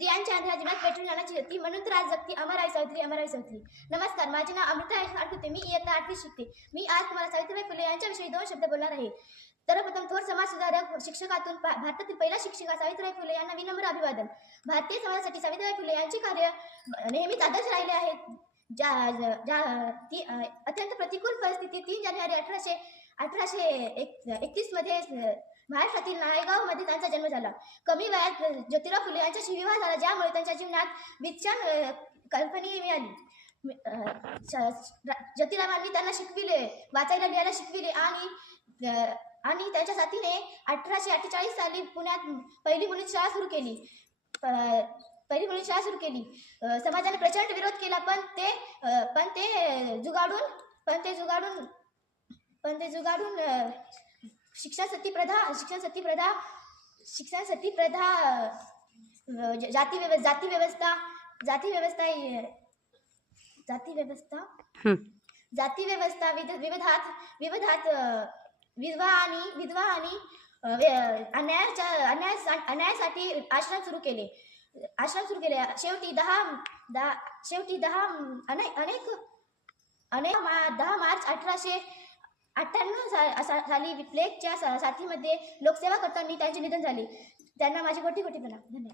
स्त्रियांच्या अंधारात पेटून जाण्याची होती, म्हणून तर आज जगती अमर आई सावित्री, अमर आई सावित्री. नमस्कार, माझे नाव अमृता आठवते. मी इयत्ता 8वी शिकते. मी आज तुम्हाला सावित्रीबाई फुले यांच्याविषयी 2 शब्द बोलणार आहे. सर्वप्रथम थोर समाजसुधारक शिक्षकातून भारतातील पहिल्या शिक्षिका सावित्रीबाई फुले यांना विनम्र अभिवादन. भारतीय समाजासाठी सावित्रीबाई फुले यांचे कार्य नेहमीच आदर्श राहिले आहे. अत्यंत प्रतिकूल परिस्थिती 3 जानेवारी 1831 मध्ये महाराष्ट्रातील नायगाव मध्ये त्यांचा जन्म झाला. कमी वयात ज्योतिराव फुले यांच्याशी विवाह झाला, ज्यामुळे त्यांच्या जीवनात विचार कल्पनी मिळाली. ज्योतिरावांनी त्यांना शिकविले, वाचायला लिहायला शिकविले आणि त्यांच्या साथीने 1848 साली पुण्यात पहिली मुलींची शाळा सुरू केली. समाजाने प्रचंड विरोध केला, पण ते जुगाडून शिक्षण सतीप्रथा जाती व्यवस्था विविधात विधवा आणि अन्यायासाठी आश्रम सुरू केले. शेवटी 10 मार्च 1898 साली प्लेगच्या साथीमध्ये लोकसेवा करताना त्यांचे निधन झाले. त्यांना माझे कोटी प्रणाम. धन्यवाद.